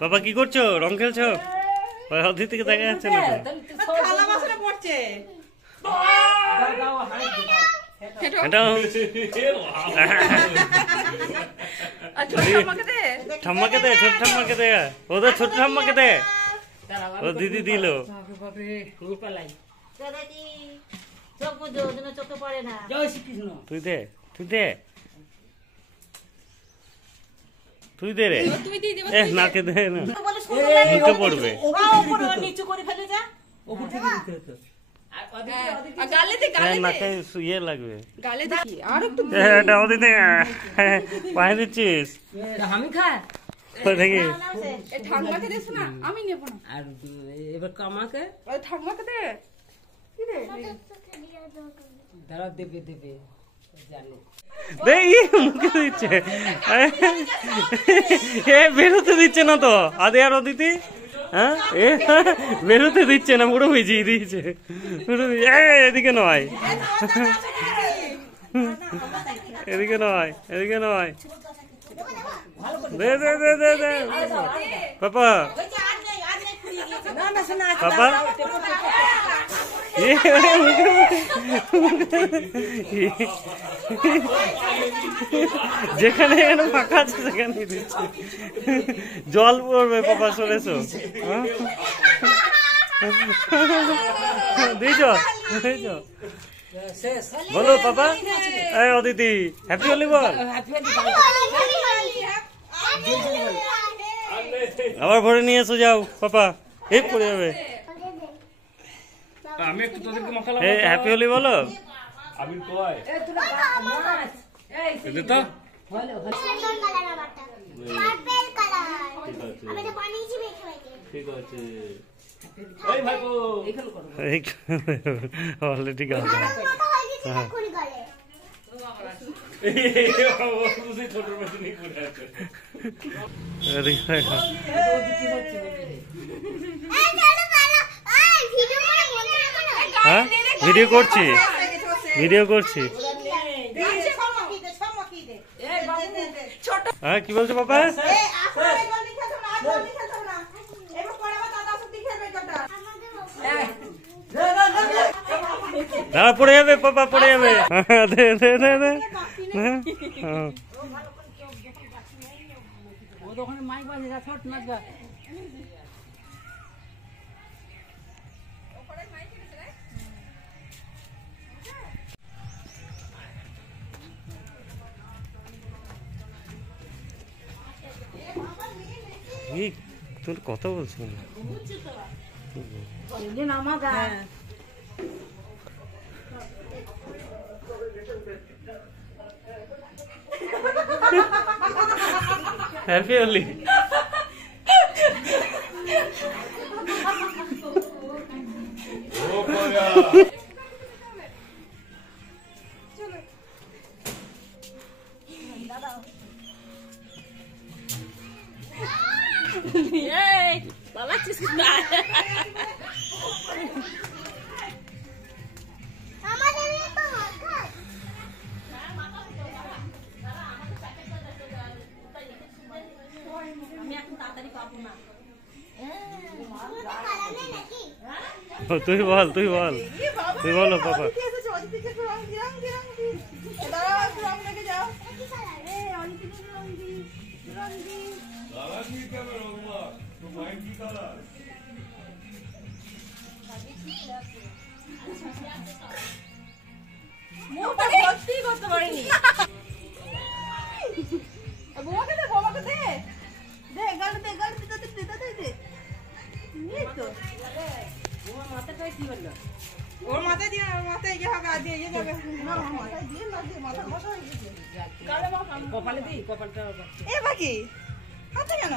বাবা কি করছো? রং খেলছো? ওদিক থেকে দেখা যাচ্ছে না ঠাম্মাকে দে, ছোট ঠাম্মাকে দে, ওদের ছোট ঠাম্মাকে দে। ও দিদি দিল। তুই দে, তুই দে, তুই দে রে। নাকে দে না, মুখে পড়বে। নাকে ইয়ে লাগবে। পায়ে দিচ্ছিস আমি খা দেখি। ঠাম্মাকে দে, শোনা আমি নেব না। আর এবার কামাকে ঠাম্মাকে দে। দাঁড়া, দেবে দেবে জানি। মুখে দিচ্ছে, বেরোতে দিচ্ছে না তো আদে আর অদিতি। হ্যাঁ, বেরোতে দিচ্ছে না, পুরো ভিজিয়ে দিয়েছে। এদিকে নয়, এদিকে নয়, এদিকে নয়। দে দে দে দে দে পাপা, পাপা যেখানে যেখানে ফাঁকা আছে সেখানে দিচ্ছে। জল পড়বে পাপা, চলেছো? দিয়েছ, দিয়েছ। বলো পাপা। এই অদিতি, হ্যাপি হোলি বল। আবার ভরে নিয়ে এসো, যাও পাপা, এই পড়ে যাবে। আমি একটু তোদেরকে মাখালাম। হ্যাপি হোলি বলো। আমি কয় এদিকে তো ঠিক আছে। এই ভাইপো অলরেডি গাল ছোট মেশিন করে আছে। হ্যাঁ, ভিডিও করছি, ভিডিও করছি। হ্যাঁ, কি বলছো বাবা? দাঁড়া, পড়ে যাবে পাপা, পড়ে যাবে। দে দে দে দে। তোর কথা বলছো না? হ্যাপি হোলি। তুই বল, তুই বল, তুই বলো পাপা। করতে পারিনি। বোমাকে দে, বোমাকে দে, দে গাড়ি দে, গাড়ি দে, দে দে দে। ওর মাথাটাই কি হলো? ওর মাথায় দিয়ে, ওর মাথায় ইয়ে হবে, আর দিয়ে ইয়ে যাবে। না মাথায় দিয়ে না, দিয়ে মাথা বসা হয়ে গেছে। কপালে দিই, কপালটা। এ বাকি হাতে কেন?